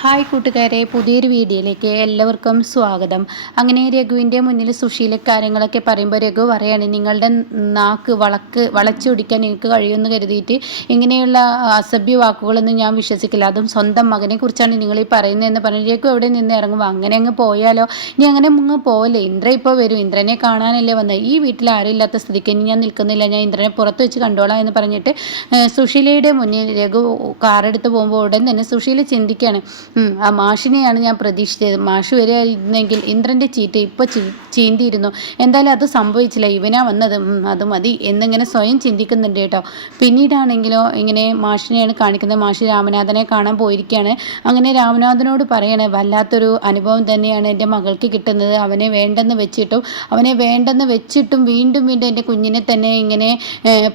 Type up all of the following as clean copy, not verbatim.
Hi കൂട്ടുകാരെ, പുതിയൊരു വീഡിയോയിലേക്ക് എല്ലാവർക്കും സ്വാഗതം. അങ്ങനെ രഘുവിൻ്റെ മുന്നിൽ സുശീല കാര്യങ്ങളൊക്കെ പറയുമ്പോൾ രഘു പറയാണ്, നിങ്ങളുടെ നാക്ക് വളച്ചൊടിക്കാൻ എനിക്ക് കഴിയുമെന്ന് കരുതിയിട്ട് ഇങ്ങനെയുള്ള അസഭ്യ വാക്കുകളൊന്നും ഞാൻ വിശ്വസിക്കില്ല. അതും സ്വന്തം മകനെ കുറിച്ചാണ് നിങ്ങൾ ഈ പറയുന്നതെന്ന് പറഞ്ഞു. രഘു എവിടെ നിന്ന് ഇറങ്ങുമ്പോൾ അങ്ങനെ അങ്ങ് പോയാലോ, ഇനി അങ്ങനെ അങ്ങ് പോകല്ലേ, ഇന്ദ്ര ഇപ്പോൾ വരും, ഇന്ദ്രനെ കാണാനല്ലേ വന്നത്, ഈ വീട്ടിൽ ആരും ഇല്ലാത്ത സ്ഥിതിക്ക് ഇനി ഞാൻ നിൽക്കുന്നില്ല, ഞാൻ ഇന്ദ്രനെ പുറത്ത് വെച്ച് കണ്ടോളാം എന്ന് പറഞ്ഞിട്ട് സുശീലയുടെ മുന്നിൽ രഘു കാറെടുത്ത് പോകുമ്പോൾ ഉടൻ തന്നെ സുശീല ചിന്തിക്കുകയാണ്, ആ മാഷിനെയാണ് ഞാൻ പ്രതീക്ഷിച്ചത്, മാഷ് വരികയായിരുന്നെങ്കിൽ ഇന്ദ്രൻ്റെ ചീറ്റ് ഇപ്പോൾ ചീന്തിയിരുന്നു, എന്തായാലും അത് സംഭവിച്ചില്ല, ഇവനാ വന്നത്, അത് മതി എന്നിങ്ങനെ സ്വയം ചിന്തിക്കുന്നുണ്ട് കേട്ടോ. പിന്നീടാണെങ്കിലോ ഇങ്ങനെ മാഷിനെയാണ് കാണിക്കുന്നത്. മാഷ് രാമനാഥനെ കാണാൻ പോയിരിക്കുകയാണ്. അങ്ങനെ രാമനാഥനോട് പറയണേ, വല്ലാത്തൊരു അനുഭവം തന്നെയാണ് എൻ്റെ മകൾക്ക് കിട്ടുന്നത്, അവനെ വേണ്ടെന്ന് വെച്ചിട്ടും വീണ്ടും എൻ്റെ കുഞ്ഞിനെ തന്നെ ഇങ്ങനെ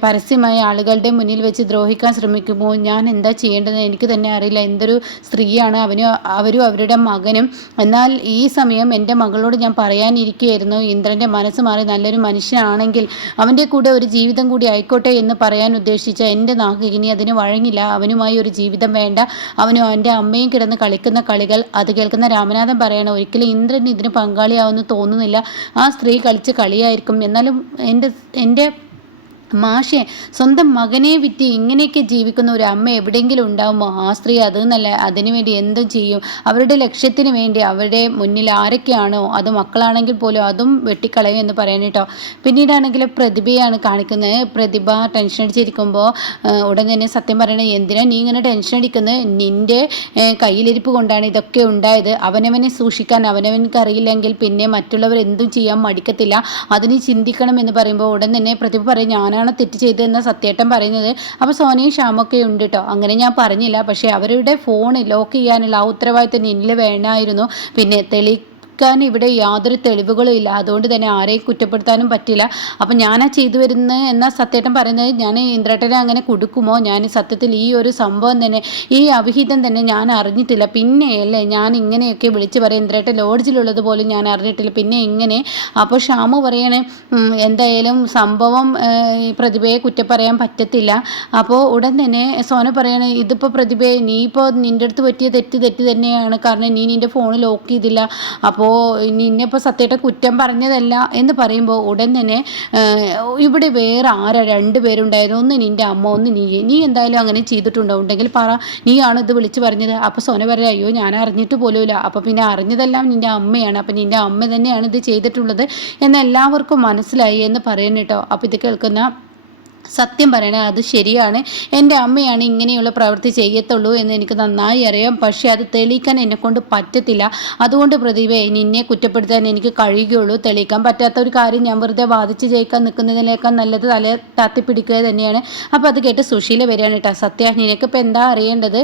പരസ്യമായി ആളുകളുടെ മുന്നിൽ വെച്ച് ദ്രോഹിക്കാൻ ശ്രമിക്കുമ്പോൾ ഞാൻ എന്താ ചെയ്യേണ്ടത് എനിക്ക് തന്നെ അറിയില്ല, എന്തൊരു സ്ത്രീയാണ് അവരും അവരുടെ മകനും. എന്നാൽ ഈ സമയം എൻ്റെ മകളോട് ഞാൻ പറയാനിരിക്കുകയായിരുന്നു, ഇന്ദ്രൻ്റെ മനസ്സ് മാറി നല്ലൊരു മനുഷ്യനാണെങ്കിൽ അവൻ്റെ കൂടെ ഒരു ജീവിതം കൂടി ആയിക്കോട്ടെ എന്ന് പറയാൻ ഉദ്ദേശിച്ച എൻ്റെ നാക്ക് ഇനി അതിന് വഴങ്ങില്ല, അവനുമായി ഒരു ജീവിതം വേണ്ട, അവനും അവൻ്റെ അമ്മയും കിടന്ന് കളിക്കുന്ന കളികൾ. അത് കേൾക്കുന്ന രാമനാഥൻ പറയണം, ഒരിക്കലും ഇന്ദ്രൻ ഇതിന് പങ്കാളിയാവുമെന്ന് തോന്നുന്നില്ല, ആ സ്ത്രീ കളിച്ച് കളിയായിരിക്കും, എന്നാലും എൻ്റെ മാഷെ സ്വന്തം മകനെ വിറ്റ് ഇങ്ങനെയൊക്കെ ജീവിക്കുന്ന ഒരു അമ്മ എവിടെയെങ്കിലും ഉണ്ടാകുമോ? ആ സ്ത്രീ അത് നല്ല അതിനുവേണ്ടി എന്തും ചെയ്യും, അവരുടെ ലക്ഷ്യത്തിന് വേണ്ടി അവരുടെ മുന്നിൽ ആരൊക്കെയാണോ, അത് മക്കളാണെങ്കിൽ പോലും അതും വെട്ടിക്കളയും എന്ന് പറയാൻ കേട്ടോ. പിന്നീടാണെങ്കിൽ പ്രതിഭയാണ് കാണിക്കുന്നത്. പ്രതിഭ ടെൻഷൻ അടിച്ചിരിക്കുമ്പോൾ ഉടൻ തന്നെ സത്യം പറയണേ, എന്തിനാ നീ ഇങ്ങനെ ടെൻഷൻ അടിക്കുന്നത്, നിൻ്റെ കയ്യിലിരിപ്പ് കൊണ്ടാണ് ഇതൊക്കെ ഉണ്ടായത്, അവനവനെ സൂക്ഷിക്കാൻ അവനവനക്ക് അറിയില്ലെങ്കിൽ പിന്നെ മറ്റുള്ളവർ എന്തും ചെയ്യാൻ മടിക്കത്തില്ല, അതിന് ചിന്തിക്കണം എന്ന് പറയുമ്പോൾ ഉടൻ തന്നെ പ്രതിഭ പറയും, ഞാനാണ് തെറ്റ് ചെയ്തതെന്ന സത്യേട്ടൻ പറയുന്നത്. അപ്പോൾ സോനയും ശ്യാമൊക്കെ ഉണ്ട് കേട്ടോ. അങ്ങനെ ഞാൻ പറഞ്ഞില്ല, പക്ഷേ അവരുടെ ഫോൺ ലോക്ക് ചെയ്യാനുള്ള ആ ഉത്തരവാദിത്തം നിന്നിൽ വേണമായിരുന്നു, പിന്നെ ഇവിടെ യാതൊരു തെളിവുകളും ഇല്ല, അതുകൊണ്ട് തന്നെ ആരെയും കുറ്റപ്പെടുത്താനും പറ്റില്ല. അപ്പം ഞാനാ ചെയ്തു വരുന്നത് എന്ന സത്യേട്ടൻ പറയുന്നത്, ഞാൻ ഇന്ദ്രേട്ടനെ അങ്ങനെ കൊടുക്കുമോ, ഞാൻ സത്യത്തിൽ ഈ ഒരു സംഭവം തന്നെ, ഈ അവിഹിതം തന്നെ ഞാൻ അറിഞ്ഞിട്ടില്ല, പിന്നെയല്ലേ ഞാൻ ഇങ്ങനെയൊക്കെ വിളിച്ച് പറയും, ഇന്ദ്രേട്ടൻ ലോഡ്ജിലുള്ളത് പോലും ഞാൻ അറിഞ്ഞിട്ടില്ല, പിന്നെ ഇങ്ങനെ. അപ്പോൾ ഷ്യാമു പറയണേ, എന്തായാലും സംഭവം പ്രതിഭയെ കുറ്റം പറയാൻ പറ്റത്തില്ല. അപ്പോൾ ഉടൻ തന്നെ സോന പറയണേ, ഇതിപ്പോൾ പ്രതിഭയെ നീ ഇപ്പോൾ നിൻ്റെ അടുത്ത് പറ്റിയ തെറ്റ് തന്നെയാണ്, കാരണം നീ നിൻ്റെ ഫോൺ ലോക്ക് ചെയ്തില്ല, അപ്പോൾ നിന്നെപ്പോൾ സത്യമായിട്ട് കുറ്റം പറഞ്ഞതല്ല എന്ന് പറയുമ്പോൾ ഉടൻ തന്നെ ഇവിടെ വേറെ ആരാ, 2 പേരുണ്ടായിരുന്നു, ഒന്ന് നിൻ്റെ അമ്മ, ഒന്ന് നീ എന്തായാലും അങ്ങനെ ചെയ്തിട്ടുണ്ടോ, ഉണ്ടെങ്കിൽ പറ, നീയാണ് ഇത് വിളിച്ച് പറഞ്ഞത്. അപ്പോൾ സോന പറയാം, അയ്യോ ഞാൻ അറിഞ്ഞിട്ട് പോലുമില്ല, അപ്പോൾ പിന്നെ അറിഞ്ഞതെല്ലാം നിൻ്റെ അമ്മയാണ്, അപ്പോൾ നിൻ്റെ അമ്മ തന്നെയാണ് ഇത് ചെയ്തിട്ടുള്ളത് എന്ന് എല്ലാവർക്കും മനസ്സിലായി എന്ന് പറയുന്നു കേട്ടോ. അപ്പോൾ ഇത് കേൾക്കുന്ന സത്യം പറയണേ, അത് ശരിയാണ്, എൻ്റെ അമ്മയാണ് ഇങ്ങനെയുള്ള പ്രവൃത്തി ചെയ്യത്തുള്ളൂ എന്ന് എനിക്ക് നന്നായി അറിയാം, പക്ഷേ അത് തെളിയിക്കാൻ എന്നെക്കൊണ്ട് പറ്റത്തില്ല, അതുകൊണ്ട് പ്രതിഭയെ നിന്നെ കുറ്റപ്പെടുത്താൻ എനിക്ക് കഴിയുകയുള്ളൂ, തെളിയിക്കാൻ പറ്റാത്ത ഒരു കാര്യം ഞാൻ വെറുതെ വാദിച്ച് ജയിക്കാൻ നിൽക്കുന്നതിനേക്കാൾ നല്ലത് തല താത്തിപ്പിടിക്കുക തന്നെയാണ്. അപ്പോൾ അത് കേട്ട് സുശീല വരികയാണ് കേട്ടോ. സത്യ, നിനക്കിപ്പോൾ എന്താ അറിയേണ്ടത്,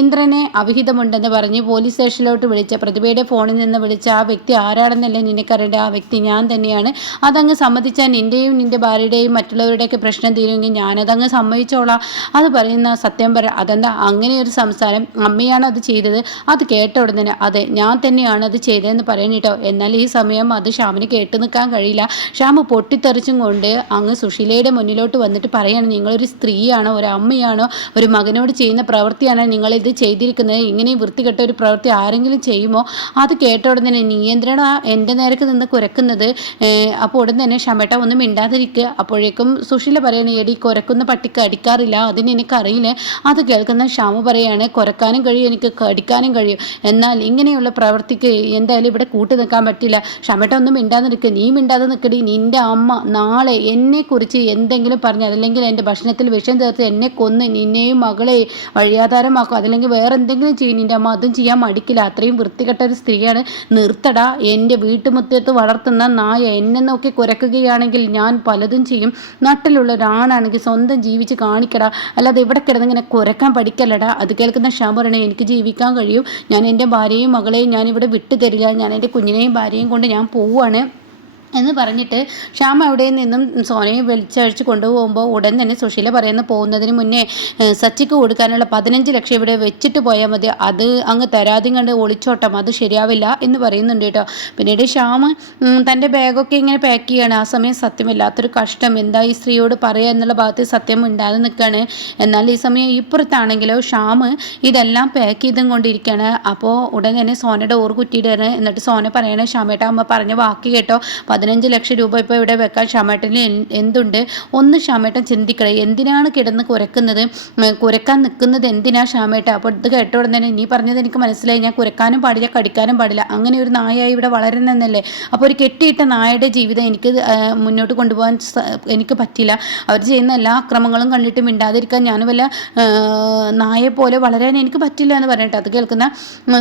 ഇന്ദ്രനെ അവിഹിതമുണ്ടെന്ന് പറഞ്ഞ് പോലീസ് സ്റ്റേഷനിലോട്ട് വിളിച്ച പ്രതിഭയുടെ ഫോണിൽ നിന്ന് വിളിച്ച ആ വ്യക്തി ആരാണെന്നല്ലേ നിനക്കറിയേണ്ട, ആ വ്യക്തി ഞാൻ തന്നെയാണ്, അതങ്ങ് സമ്മതിച്ചാൽ നിൻ്റെയും നിൻ്റെ ഭാര്യയുടെയും മറ്റുള്ളവരുടെയൊക്കെ പ്രശ്നം തീരുമെങ്കിൽ ഞാനതങ്ങ് സമ്മതിച്ചോളാം. അത് പറയുന്ന സത്യം അതെന്താ അങ്ങനെ ഒരു സംസാരം, അമ്മയാണ് അത് ചെയ്തത്, അത് കേട്ട ഉടനെ അതെ ഞാൻ തന്നെയാണ് അത് ചെയ്തതെന്ന് പറയുന്നു കേട്ടോ. എന്നാൽ ഈ സമയം അത് ഷ്യാമിന് കേട്ട് നിൽക്കാൻ കഴിയില്ല. ഷ്യാമ് പൊട്ടിത്തെറിച്ചും കൊണ്ട് അങ്ങ് സുശീലയുടെ മുന്നിലോട്ട് വന്നിട്ട് പറയാണ്, നിങ്ങളൊരു സ്ത്രീയാണോ, ഒരു അമ്മയാണോ, ഒരു മകനോട് ചെയ്യുന്ന പ്രവൃത്തിയാണ് നിങ്ങളിത് ചെയ്തിരിക്കുന്നത്, ഇങ്ങനെ വൃത്തികെട്ട ഒരു പ്രവൃത്തി ആരെങ്കിലും ചെയ്യുമോ? അത് കേട്ട ഉടനെ നിയന്ത്രണ എൻ്റെ നേരക്ക് നിന്ന് കുരക്കുന്നത്. അപ്പോൾ ഉടൻ തന്നെ ക്ഷമേട്ട ഒന്നും മിണ്ടാതിരിക്കുക. അപ്പോഴേക്കും സുശീല പറയണേ, എടി കുരക്കുന്ന പട്ടിക്ക് അടിക്കാറില്ല, അതിന് എനിക്കറിയില്ല. അത് കേൾക്കുന്ന ഷ്യാമു പറയാണ്, കുരക്കാനും കഴിയും എനിക്ക് കടിക്കാനും കഴിയും, എന്നാൽ ഇങ്ങനെയുള്ള പ്രവൃത്തിക്ക് എന്തായാലും ഇവിടെ കൂട്ടി നിൽക്കാൻ പറ്റില്ല. ക്ഷമേട്ട ഒന്നും മിണ്ടാതെ നിൽക്കുക, നീ മിണ്ടാതെ നിൽക്കടി, നിൻ്റെ അമ്മ നാളെ എന്നെക്കുറിച്ച് എന്തെങ്കിലും പറഞ്ഞ് അതല്ലെങ്കിൽ എൻ്റെ ഭക്ഷണത്തിൽ വിഷം ചേർത്ത് എന്നെ കൊന്ന് നിന്നെയും മകളെ വഴിയാധാരമാക്കും, അതല്ലെങ്കിൽ വേറെ എന്തെങ്കിലും ചെയ്യും, നിൻ്റെ അമ്മ അതും ചെയ്യാൻ മടിക്കില്ല, അത്രയും വൃത്തികെട്ട ഒരു സ്ത്രീയാണ്, നിർത്തടാ, എൻ്റെ വീട്ടുമുറ്റത്ത് വളർത്തുന്ന നായ എന്നെ നോക്കി കുരക്കുകയാണെങ്കിൽ ഞാൻ പലതും ചെയ്യും, നാട്ടിലുള്ള ഒരാണാണെങ്കിൽ സ്വന്തം ജീവിച്ച് കാണിക്കടാ, അല്ലാതെ ഇവിടെ കിടന്നിങ്ങനെ കുരക്കാൻ പഠിക്കല്ലടാ. അത് കേൾക്കുന്ന ഷ്യാം പറയണേ, എനിക്ക് ജീവിക്കാൻ കഴിയും, ഞാൻ എൻ്റെ ഭാര്യയും മകളെയും ഞാനിവിടെ വിട്ടു തരില്ല, ഞാൻ എൻ്റെ കുഞ്ഞിനെയും ഭാര്യയും കൊണ്ട് ഞാൻ പോവുകയാണ്, എന്ന് പറഞ്ഞിട്ട് ശ്യാം അവിടെ നിന്നും സോനയെ വലിച്ചഴിച്ച് കൊണ്ടുപോകുമ്പോൾ ഉടൻ തന്നെ സുശീല പറയുന്ന പോകുന്നതിന് മുന്നേ സച്ചിക്ക് കൊടുക്കാനുള്ള 15 ലക്ഷം ഇവിടെ വെച്ചിട്ട് പോയാൽ മതി, അത് അങ്ങ് തരാതെയും കണ്ട് ഒളിച്ചോട്ടം, അത് ശരിയാവില്ല എന്ന് പറയുന്നുണ്ട് കേട്ടോ. പിന്നീട് ശ്യാം തൻ്റെ ബാഗൊക്കെ ഇങ്ങനെ പാക്ക് ചെയ്യാണ്. ആ സമയം സത്യം വല്ലാത്തൊരു കഷ്ടം, എന്താ ഈ സ്ത്രീയോട് പറയുക എന്നുള്ള ഭാഗത്ത് സത്യം ഉണ്ടാതെ നിൽക്കുകയാണ്. എന്നാൽ ഈ സമയം ഇപ്പുറത്താണെങ്കിലോ ശ്യാം ഇതെല്ലാം പാക്ക് ചെയ്തും കൊണ്ടിരിക്കുകയാണ്. അപ്പോൾ ഉടൻ തന്നെ സോനയുടെ ഓർ കുറ്റിയിടുകയാണ്. എന്നിട്ട് സോന പറയണേ, ശ്യാമേട്ട അമ്മ പറഞ്ഞ വാക്ക് കേട്ടോ, 15 ലക്ഷം രൂപ ഇപ്പോൾ ഇവിടെ വെക്കാൻ ശ്യാമേട്ടന് എന്തുണ്ട്, ഒന്ന് ശ്യാമേട്ടൻ ചിന്തിക്കണേ, എന്തിനാണ് കിടന്ന് കുരക്കാൻ നിൽക്കുന്നത്, എന്തിനാ ശ്യാമേട്ട? അപ്പോൾ ഇത് കേട്ട ഉടനെ തന്നെ നീ പറഞ്ഞത് എനിക്ക് മനസ്സിലായി, ഞാൻ കുരക്കാനും പാടില്ല കടിക്കാനും പാടില്ല, അങ്ങനെ ഒരു നായായി ഇവിടെ വളരുന്നതല്ലേ, അപ്പോൾ ഒരു കെട്ടിയിട്ട നായയുടെ ജീവിതം എനിക്ക് മുന്നോട്ട് കൊണ്ടുപോകാൻ എനിക്ക് പറ്റില്ല, അവർ ചെയ്യുന്ന എല്ലാ അക്രമങ്ങളും കണ്ടിട്ട് മിണ്ടാതിരിക്കാൻ ഞാൻ വല്ല നായെ പോലെ വളരാൻ എനിക്ക് പറ്റില്ല എന്ന് പറഞ്ഞിട്ട് അത് കേൾക്കുന്ന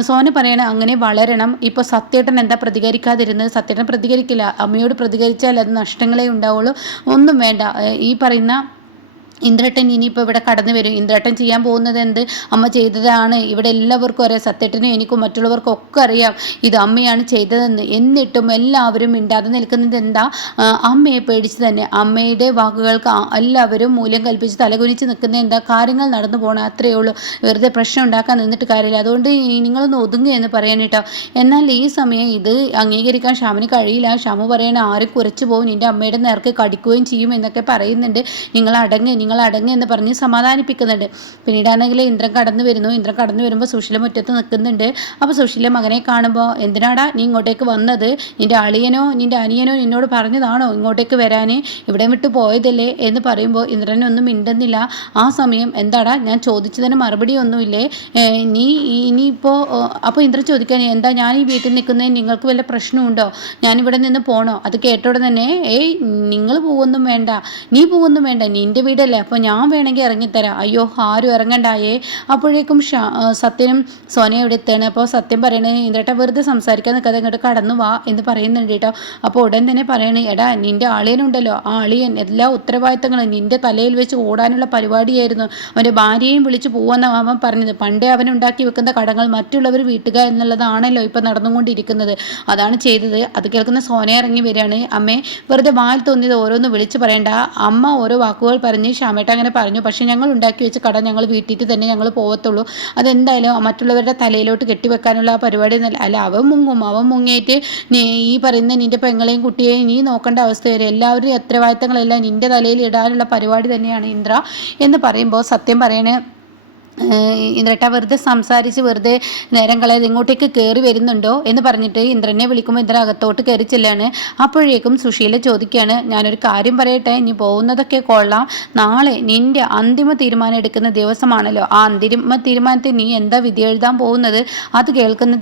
സോന പറയണ അങ്ങനെ വളരണം. ഇപ്പോൾ സത്യേട്ടൻ എന്താ പ്രതികരിക്കാതിരുന്നത്? സത്യേട്ടൻ പ്രതികരിക്കില്ല, അമ്മയോട് പ്രതികരിച്ചാൽ അത് നഷ്ടങ്ങളെ ഉണ്ടാവുള്ളൂ, ഒന്നും വേണ്ട. ഈ പറയുന്ന ഇന്ദ്രേട്ടൻ ഇനിയിപ്പോൾ ഇവിടെ കടന്നു വരും. ഇന്ദ്രേട്ടൻ ചെയ്യാൻ പോകുന്നത് എന്ത്? അമ്മ ചെയ്തതാണ്. ഇവിടെ എല്ലാവർക്കും അറിയാം, സത്യത്തിനും എനിക്കും മറ്റുള്ളവർക്കും ഒക്കെ അറിയാം ഇത് അമ്മയാണ് ചെയ്തതെന്ന്. എന്നിട്ടും എല്ലാവരും മിണ്ടാതെ നിൽക്കുന്നത് എന്താ? അമ്മയെ പേടിച്ച് തന്നെ. അമ്മയുടെ വാക്കുകൾക്ക് എല്ലാവരും മൂല്യം കൽപ്പിച്ച് തലകുനിച്ച് നിൽക്കുന്നത് എന്താ? കാര്യങ്ങൾ നടന്നു പോകണം, അത്രയേ ഉള്ളൂ. വെറുതെ പ്രശ്നം ഉണ്ടാക്കാൻ നിന്നിട്ട് കാര്യമില്ല. അതുകൊണ്ട് നിങ്ങളൊന്ന് ഒതുങ്ങുക എന്ന് പറയാൻ കേട്ടോ. എന്നാൽ ഈ സമയം ഇത് അംഗീകരിക്കാൻ ശ്യാമിന് കഴിയില്ല. ശ്യാമു പറയണ ആരും കുരച്ചു പോകും, നിൻ്റെ അമ്മയുടെ നേർക്ക് കടിക്കുകയും ചെയ്യും എന്നൊക്കെ പറയുന്നുണ്ട്. നിങ്ങൾ അടങ്ങ് എന്ന് പറഞ്ഞ് സമാധാനിപ്പിക്കുന്നുണ്ട്. പിന്നീടാണെങ്കിൽ ഇന്ദ്രൻ കടന്നു വരുന്നു. ഇന്ദ്രൻ കടന്നു വരുമ്പോൾ സുശീല മുറ്റത്ത് നിൽക്കുന്നുണ്ട്. അപ്പോൾ സുശീല മകനെ കാണുമ്പോൾ, എന്തിനാടാ നീ ഇങ്ങോട്ടേക്ക് വന്നത്? നിൻ്റെ അളിയനോ നിൻ്റെ അനിയനോ നിന്നോട് പറഞ്ഞതാണോ ഇങ്ങോട്ടേക്ക് വരാൻ? ഇവിടെ വിട്ട് പോയതല്ലേ എന്ന് പറയുമ്പോൾ ഇന്ദ്രനൊന്നും മിണ്ടുന്നില്ല. ആ സമയം എന്താടാ ഞാൻ ചോദിച്ചതിന് മറുപടി ഒന്നുമില്ലേ? നീ ഇനിയിപ്പോൾ അപ്പോൾ ഇന്ദ്രൻ ചോദിക്കാൻ, എന്താ ഞാൻ ഈ വീട്ടിൽ നിൽക്കുന്നതിന് നിങ്ങൾക്ക് വല്ല പ്രശ്നമുണ്ടോ? ഞാനിവിടെ നിന്ന് പോകണോ? അത് കേട്ടോടെ തന്നെ, നിങ്ങൾ പോകുമൊന്നും വേണ്ട, നീ പോകുമൊന്നും വേണ്ട, നിൻ്റെ വീടല്ലേ, അപ്പോൾ ഞാൻ വേണമെങ്കിൽ ഇറങ്ങിത്തരാം. അയ്യോ ആരും ഇറങ്ങണ്ടായേ. അപ്പോഴേക്കും സത്യനും സോനയും ഇവിടെ എത്തുകയാണ്. അപ്പോൾ സത്യം പറയണേ, ഇന്ദ്രേട്ട വെറുതെ സംസാരിക്കാൻ നിൽക്കാതെ ഇങ്ങോട്ട് കടന്നു വാ എന്ന് പറയുന്നുണ്ട് കേട്ടോ. അപ്പോൾ ഉടൻ തന്നെ പറയണേ, എടാ നിൻ്റെ ആളിയനുണ്ടല്ലോ, ആ ആളിയൻ എല്ലാ ഉത്തരവാദിത്തങ്ങളും നിൻ്റെ തലയിൽ വെച്ച് ഓടാനുള്ള പരിപാടിയായിരുന്നു. അവൻ്റെ ഭാര്യയും വിളിച്ച് പോവാന്നാണ് അവൻ പറഞ്ഞത്. പണ്ടേ അവൻ ഉണ്ടാക്കി വെക്കുന്ന കടങ്ങൾ മറ്റുള്ളവർ വീട്ടുക എന്നുള്ളതാണല്ലോ ഇപ്പം നടന്നുകൊണ്ടിരിക്കുന്നത്, അതാണ് ചെയ്തത്. അത് കേൾക്കുന്ന സോന ഇറങ്ങി വരികയാണ്. അമ്മേ വെറുതെ വാൽ തോന്നിയത് ഓരോന്ന് വിളിച്ച് പറയണ്ട. അമ്മ ഓരോ വാക്കുകൾ പറഞ്ഞ് ശ്യാമേട്ട അങ്ങനെ പറഞ്ഞു, പക്ഷേ ഞങ്ങൾ ഉണ്ടാക്കി വെച്ച കട ഞങ്ങൾ വീട്ടിൽ തന്നെ ഞങ്ങൾ പോകത്തുള്ളൂ. അതെന്തായാലും മറ്റുള്ളവരുടെ തലയിലോട്ട് കെട്ടിവെക്കാനുള്ള ആ പരിപാടി അല്ല. അവൻ മുങ്ങിയിട്ട് ഈ പറയുന്ന നിൻ്റെ പെങ്ങളെയും കുട്ടിയെയും നീ നോക്കേണ്ട അവസ്ഥ വരെ, എല്ലാവരും ഉത്തരവാദിത്തങ്ങളെല്ലാം നിൻ്റെ തലയിൽ ഇടാനുള്ള പരിപാടി തന്നെയാണ് ഇന്ദ്ര എന്ന് പറയുമ്പോൾ സത്യം പറയണേ, ഇന്ദ്രേട്ട വെറുതെ സംസാരിച്ച് വെറുതെ നേരം കളയാതെ ഇങ്ങോട്ടേക്ക് കയറി വരുന്നുണ്ടോ എന്ന് പറഞ്ഞിട്ട് ഇന്ദ്രനെ വിളിക്കുമ്പോൾ ഇന്ദ്രൻ അകത്തോട്ട് കയറി ചെല്ലാണ്. അപ്പോഴേക്കും സുശീല ചോദിക്കുകയാണ്, ഞാനൊരു കാര്യം പറയട്ടെ, നീ പോകുന്നതൊക്കെ കൊള്ളാം, നാളെ നിൻ്റെ അന്തിമ തീരുമാനം എടുക്കുന്ന ദിവസമാണല്ലോ, ആ അന്തിമ തീരുമാനത്തിൽ നീ എന്താ വിധി എഴുതാൻ പോകുന്നത്? അത് കേൾക്കുന്ന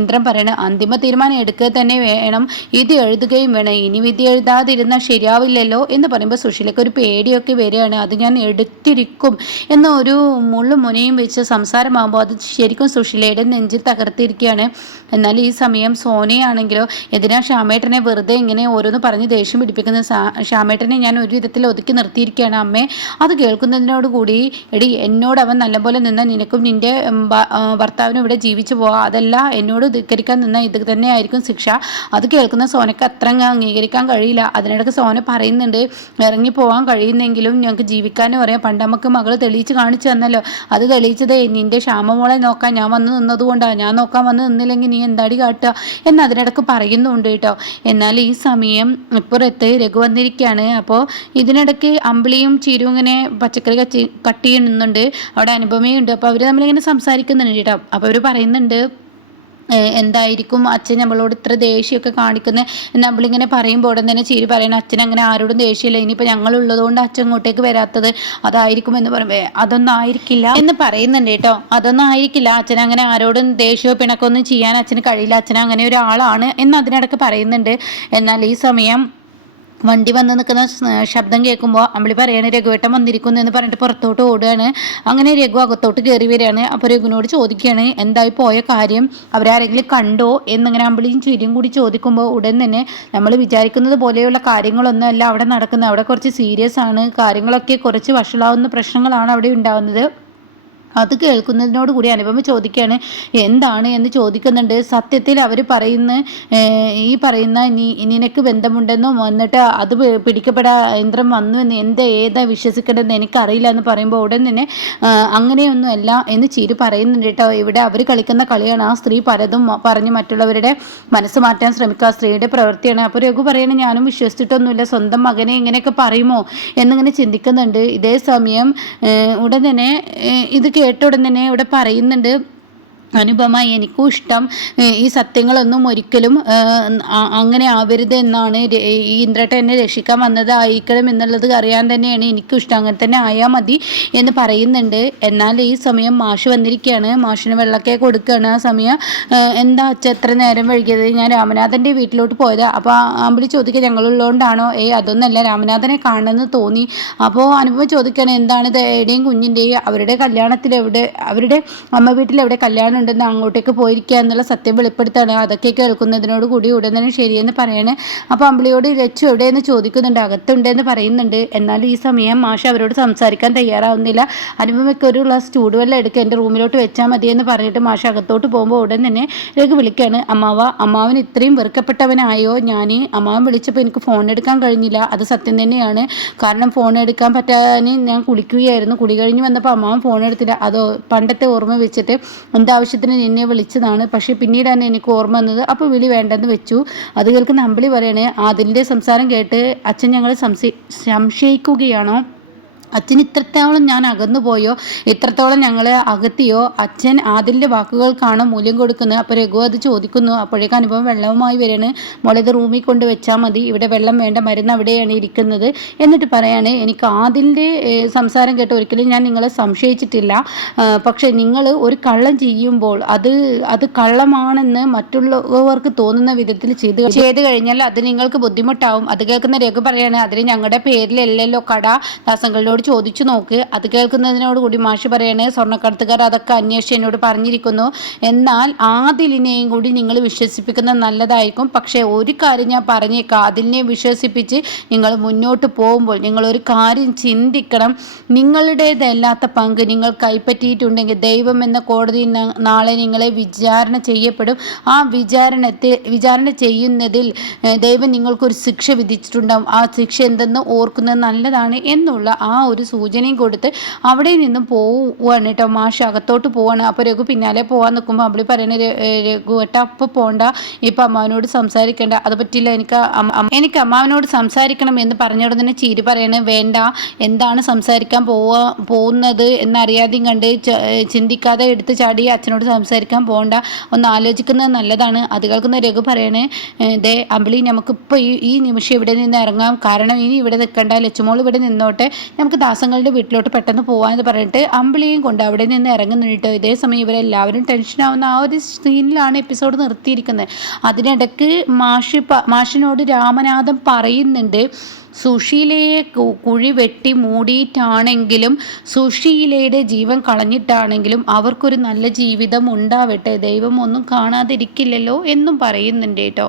ഇന്ദ്രൻ പറയണ, അന്തിമ തീരുമാനം എടുക്കുക തന്നെ വേണം, ഇത് എഴുതുകയും വേണം, ഇനി വിധി എഴുതാതിരുന്നാൽ ശരിയാവില്ലല്ലോ എന്ന് പറയുമ്പോൾ സുശീലയ്ക്ക് ഒരു പേടിയൊക്കെ വരികയാണ്. അത് ഞാൻ എടുത്തിരിക്കും എന്ന ഒരു മുനയും വെച്ച് സംസാരമാകുമ്പോൾ അത് ശരിക്കും സുശീലയുടെ നെഞ്ചിൽ തകർത്തിരിക്കുകയാണ്. എന്നാൽ ഈ സമയം സോനയാണെങ്കിലോ, എന്തിനാ ശ്യാമേട്ടനെ വെറുതെ ഇങ്ങനെ ഓരോന്ന് പറഞ്ഞ് ദേഷ്യം പിടിപ്പിക്കുന്ന? ശ്യാമേട്ടനെ ഞാൻ ഒരു വിധത്തിൽ ഒതുക്കി നിർത്തിയിരിക്കുകയാണ് അമ്മേ. അത് കേൾക്കുന്നതിനോടുകൂടി, എടി എന്നോട് അവൻ നല്ലപോലെ നിന്നാൽ നിനക്കും നിൻ്റെ ഭർത്താവിനും ഇവിടെ ജീവിച്ചു പോവാം, അതല്ല എന്നോട് ധിക്കരിക്കാൻ നിന്നാൽ ഇത് തന്നെയായിരിക്കും ശിക്ഷ. അത് കേൾക്കുന്ന സോനയ്ക്ക് അത്ര അംഗീകരിക്കാൻ കഴിയില്ല. അതിനിടയ്ക്ക് സോന പറയുന്നുണ്ട്, ഇറങ്ങിപ്പോവാൻ കഴിയുന്നെങ്കിലും ഞങ്ങൾക്ക് ജീവിക്കാനും അറിയാം, പണ്ട് നമുക്ക് മകൾ തെളിയിച്ച് കാണിച്ചു തന്നല്ലോ, അത് തെളിയിച്ചതേ നിൻ്റെ ശ്യാമമോളെ നോക്കാൻ ഞാൻ വന്ന് നിന്നതുകൊണ്ടാണ്, ഞാൻ നോക്കാൻ വന്ന് നിന്നില്ലെങ്കിൽ നീ എന്താടി കാട്ടുക എന്ന് അതിനിടയ്ക്ക് പറയുന്നുണ്ട് കേട്ടോ. എന്നാൽ ഈ സമയം ഇപ്പുറത്ത് രഘു വന്നിരിക്കുകയാണ്. അപ്പോൾ ഇതിനിടയ്ക്ക് അമ്പിളിയും ചീരും ഇങ്ങനെ പച്ചക്കറി കട്ട് ചെയ്യുന്നുണ്ട്, അവിടെ അനുപമയുണ്ട്. അപ്പോൾ അവർ തമ്മിലിങ്ങനെ സംസാരിക്കുന്നുണ്ട് കേട്ടോ. അപ്പോൾ അവർ പറയുന്നുണ്ട്, എന്തായിരിക്കും അച്ഛൻ നമ്മളോട് ഇത്ര ദേഷ്യമൊക്കെ കാണിക്കുന്നത് എന്ന് നമ്മളിങ്ങനെ പറയുമ്പോൾ ഉടൻ തന്നെ ചീരി പറയണം, അച്ഛൻ അങ്ങനെ ആരോടും ദേഷ്യമില്ല, ഇനിയിപ്പോൾ ഞങ്ങളുള്ളതുകൊണ്ട് അച്ഛൻ ഇങ്ങോട്ടേക്ക് വരാത്തത് അതായിരിക്കും എന്ന് പറയുമ്പോൾ അതൊന്നും ആയിരിക്കില്ല എന്ന് പറയുന്നുണ്ട് കേട്ടോ. അതൊന്നും ആയിരിക്കില്ല, അച്ഛൻ അങ്ങനെ ആരോടും ദേഷ്യമോ പിണക്കൊന്നും ചെയ്യാൻ അച്ഛന് കഴിയില്ല, അച്ഛൻ അങ്ങനെ ഒരാളാണ് എന്ന് അതിനിടയ്ക്ക് പറയുന്നുണ്ട്. എന്നാൽ ഈ സമയം വണ്ടി വന്ന് നിൽക്കുന്ന ശബ്ദം കേൾക്കുമ്പോൾ അമ്പിളി പറയാണ്, രഘുവേട്ടൻ വന്നിരിക്കുന്നു എന്ന് പറഞ്ഞിട്ട് പുറത്തോട്ട് ഓടുകയാണ്. അങ്ങനെ രഘു അകത്തോട്ട് കയറി വരികയാണ്. അപ്പോൾ രഘുവിനോട് ചോദിക്കുകയാണ്, എന്തായി പോയ കാര്യം, അവരാരെങ്കിലും കണ്ടോ എന്നിങ്ങനെ അമ്പിളിയും ചിരിയും കൂടി ചോദിക്കുമ്പോൾ ഉടൻ തന്നെ നമ്മൾ വിചാരിക്കുന്നത് പോലെയുള്ള കാര്യങ്ങളൊന്നും അല്ല അവിടെ നടക്കുന്നത്, അവിടെ കുറച്ച് സീരിയസ് ആണ് കാര്യങ്ങളൊക്കെ, കുറച്ച് വഷളാവുന്ന പ്രശ്നങ്ങളാണ് അവിടെ ഉണ്ടാകുന്നത്. അത് കേൾക്കുന്നതിനോട് കൂടി അനുപമ ചോദിക്കുകയാണ് എന്താണ് എന്ന് ചോദിക്കുന്നുണ്ട്. സത്യത്തിൽ അവർ ഈ പറയുന്ന നിനക്ക് ബന്ധമുണ്ടെന്നും എന്നിട്ട് അത് പിടിക്കപ്പെടാ യന്ത്രം വന്നു എന്ന് ഏതാ വിശ്വസിക്കേണ്ടതെന്ന് എനിക്കറിയില്ല എന്ന് പറയുമ്പോൾ ഉടൻ തന്നെ അങ്ങനെയൊന്നുമല്ല എന്ന് ചിരി പറയുന്നുണ്ട് കേട്ടോ. ഇവിടെ അവർ കളിക്കുന്ന കളിയാണ്. ആ സ്ത്രീ പലതും പറഞ്ഞ് മറ്റുള്ളവരുടെ മനസ്സ് മാറ്റാൻ ശ്രമിക്കുക സ്ത്രീയുടെ പ്രവൃത്തിയാണ്. അപ്പോൾ രഘു പറയണേ ഞാനും വിശ്വസിച്ചിട്ടൊന്നുമില്ല, സ്വന്തം മകനെ ഇങ്ങനെയൊക്കെ പറയുമോ എന്നിങ്ങനെ ചിന്തിക്കുന്നുണ്ട്. ഇതേ സമയം ഉടൻ തന്നെ ഇത് കേട്ട ഉടൻ തന്നെ ഇവിടെ പറയുന്നുണ്ട് അനുപമ എനിക്കും ഇഷ്ടം ഈ സത്യങ്ങളൊന്നും ഒരിക്കലും അങ്ങനെ ആവരുത് എന്നാണ്. ഈ ഇന്ദ്രേട്ടൻ എന്നെ രക്ഷിക്കാൻ വന്നതായിരിക്കണം എന്നുള്ളത് അറിയാൻ തന്നെയാണ് എനിക്കും ഇഷ്ടം, അങ്ങനെ തന്നെ ആയാൽ മതി എന്ന് പറയുന്നുണ്ട്. എന്നാൽ ഈ സമയം മാഷ് വന്നിരിക്കുകയാണ്. മാഷിന് വെള്ളമൊക്കെ കൊടുക്കുകയാണ്. ആ സമയം എന്താ അച്ഛ എത്ര നേരം വൈകിയത്? ഞാൻ രാമനാഥൻ്റെ വീട്ടിലോട്ട് പോയതാ. അപ്പോൾ അമ്പിളി ചോദിക്കുക ഞങ്ങളുള്ളതുകൊണ്ടാണോ? അതൊന്നല്ല, രാമനാഥനെ കാണണമെന്ന് തോന്നി. അപ്പോൾ അനുപമ ചോദിക്കുകയാണ് എന്താണ് എവിടെയും കുഞ്ഞിൻ്റെയും അവരുടെ കല്യാണത്തിൽ അവരുടെ അമ്മ വീട്ടിൽ എവിടെ കല്യാണം ഉണ്ടെന്ന് അങ്ങോട്ടേക്ക് പോയിരിക്കുക എന്നുള്ള സത്യം വെളിപ്പെടുത്താണ്. അതൊക്കെ കേൾക്കുന്നതിനോട് കൂടി ഉടൻ തന്നെ ശരിയെന്ന് പറയണേ. അപ്പോൾ അമ്പിളിയോട് ലച്ചു എവിടെയെന്ന് ചോദിക്കുന്നുണ്ട്. അകത്തുണ്ടെന്ന് പറയുന്നുണ്ട്. എന്നാൽ ഈ സമയം മാഷ് അവരോട് സംസാരിക്കാൻ തയ്യാറാവുന്നില്ല. അനുപമയ്ക്ക് ഒരു ഗ്ലാസ് ചൂടുവെള്ളം എടുക്കുക എൻ്റെ റൂമിലോട്ട് വെച്ചാൽ മതിയെന്ന് പറഞ്ഞിട്ട് മാഷ് അകത്തോട്ട് പോകുമ്പോൾ ഉടൻ തന്നെ രഘു വിളിക്കുകയാണ് അമ്മാവൻ ഇത്രയും വെറുക്കപ്പെട്ടവനായോ? അമ്മാവൻ വിളിച്ചപ്പോൾ എനിക്ക് ഫോൺ എടുക്കാൻ കഴിഞ്ഞില്ല. അത് സത്യം തന്നെയാണ്. കാരണം ഫോൺ എടുക്കാൻ പറ്റാൻ ഞാൻ കുളിക്കുകയായിരുന്നു. കുളി കഴിഞ്ഞ് വന്നപ്പോൾ അമ്മാവൻ ഫോൺ എടുത്തില്ല. അതോ പണ്ടത്തെ ഓർമ്മ വെച്ചിട്ട് എന്താവശ്യത്തിന് നിന്നെ വിളിച്ചതാണ്. പക്ഷേ പിന്നീടാണ് എനിക്ക് ഓർമ്മ വന്നത്. അപ്പോൾ വിളി വേണ്ടെന്ന് വെച്ചു. അത് കേൾക്കുന്ന അമ്പിളി പറയണേ അതിൻ്റെ സംസാരം കേട്ട് അച്ഛൻ ഞങ്ങൾ സംശയിക്കുകയാണോ? അച്ഛൻ ഇത്രത്തോളം ഞാൻ അകന്നു പോയോ, ഇത്രത്തോളം ഞങ്ങളെ അകത്തിയോ? അച്ഛൻ ആദിലിൻ്റെ വാക്കുകൾക്കാണോ മൂല്യം കൊടുക്കുന്നത്? അപ്പോൾ രഘു അത് ചോദിക്കുന്നു. അപ്പോഴേക്കും അനുഭവം വെള്ളവുമായി വരികയാണ്. മോളത് റൂമിൽ കൊണ്ട് വെച്ചാൽ മതി, ഇവിടെ വെള്ളം വേണ്ട, മരുന്ന് അവിടെയാണ് ഇരിക്കുന്നത്. എന്നിട്ട് പറയാണ് എനിക്ക് ആദിലിൻ്റെ സംസാരം കേട്ട് ഒരിക്കലും ഞാൻ നിങ്ങളെ സംശയിച്ചിട്ടില്ല. പക്ഷേ നിങ്ങൾ ഒരു കള്ളം ചെയ്യുമ്പോൾ അത് കള്ളമാണെന്ന് മറ്റുള്ളവർക്ക് തോന്നുന്ന വിധത്തിൽ ചെയ്ത് കഴിഞ്ഞാൽ അത് നിങ്ങൾക്ക് ബുദ്ധിമുട്ടാവും. അത് കേൾക്കുന്ന രഘു പറയാണ് അതിന് ഞങ്ങളുടെ പേരിലല്ലല്ലോ കട, ദാസങ്ങളിലോട് ചോദിച്ചു നോക്ക്. അത് കേൾക്കുന്നതിനോട് കൂടി മാഷി പറയണേ സ്വർണ്ണക്കടത്തുകാർ അതൊക്കെ അന്വേഷിച്ച് എന്നോട് പറഞ്ഞിരിക്കുന്നു. എന്നാൽ ആദിലിനെയും കൂടി നിങ്ങൾ വിശ്വസിപ്പിക്കുന്നത് നല്ലതായിരിക്കും. പക്ഷേ ഒരു കാര്യം ഞാൻ പറഞ്ഞേക്കാം, ആദിലിനെ വിശ്വസിപ്പിച്ച് നിങ്ങൾ മുന്നോട്ട് പോകുമ്പോൾ നിങ്ങളൊരു കാര്യം ചിന്തിക്കണം. നിങ്ങളുടേതല്ലാത്ത പങ്ക് നിങ്ങൾ കൈപ്പറ്റിയിട്ടുണ്ടെങ്കിൽ ദൈവം എന്ന കോടതി നാളെ നിങ്ങളെ വിചാരണ ചെയ്യപ്പെടും. ആ വിചാരണ ചെയ്യുന്നതിൽ ദൈവം നിങ്ങൾക്കൊരു ശിക്ഷ വിധിച്ചിട്ടുണ്ടാവും. ആ ശിക്ഷ എന്തെന്ന് ഓർക്കുന്നത് നല്ലതാണ് എന്നുള്ള ആ ഒരു സൂചനയും കൊടുത്ത് അവിടെ നിന്നും പോവുകയാണ് കേട്ടോ. മാഷ് അകത്തോട്ട് പോവാണ്. അപ്പോൾ രഘു പിന്നാലെ പോകാൻ നിൽക്കുമ്പോൾ അമ്പിളി പറയണ രഘു ഏട്ടാ അപ്പോൾ പോകണ്ട, ഇപ്പം അമ്മാവനോട് സംസാരിക്കേണ്ട, അത് പറ്റില്ല, എനിക്ക് അമ്മാവനോട് സംസാരിക്കണം എന്ന് പറഞ്ഞ ഉടനെ ചീരി പറയണേ വേണ്ട, എന്താണ് സംസാരിക്കാൻ പോകുന്നത് എന്നറിയാതെയും കണ്ട് ചിന്തിക്കാതെ എടുത്ത് ചാടി അച്ഛനോട് സംസാരിക്കാൻ പോകണ്ട, ഒന്ന് ആലോചിക്കുന്നത് നല്ലതാണ്. അത് കേൾക്കുന്ന രഘു പറയണേ ദേ അമ്പിളി നമുക്കിപ്പോൾ ഈ നിമിഷം ഇവിടെ നിന്ന് ഇറങ്ങാം, കാരണം ഇനി ഇവിടെ നിൽക്കണ്ട, ലച്ചുമോൾ ഇവിടെ നിന്നോട്ടെ, നമുക്ക് ദാസങ്ങളുടെ വീട്ടിലോട്ട് പെട്ടെന്ന് പോകാമെന്ന് പറഞ്ഞിട്ട് അമ്പിളിയും കൊണ്ട് അവിടെ നിന്ന് ഇറങ്ങുന്നുണ്ട്. ഇതേ സമയം ഇവരെല്ലാവരും ടെൻഷനാവുന്ന ആ ഒരു സീനിലാണ് എപ്പിസോഡ് നിർത്തിയിരിക്കുന്നത്. അതിനിടയ്ക്ക് മാഷിനോട് രാമനാഥൻ പറയുന്നുണ്ട് സുശീലയെ കുഴി വെട്ടി മൂടിയിട്ടാണെങ്കിലും സുശീലയുടെ ജീവൻ കളഞ്ഞിട്ടാണെങ്കിലും അവർക്കൊരു നല്ല ജീവിതം ഉണ്ടാവട്ടെ, ദൈവം ഒന്നും കാണാതിരിക്കില്ലല്ലോ എന്നും പറയുന്നുണ്ട് കേട്ടോ.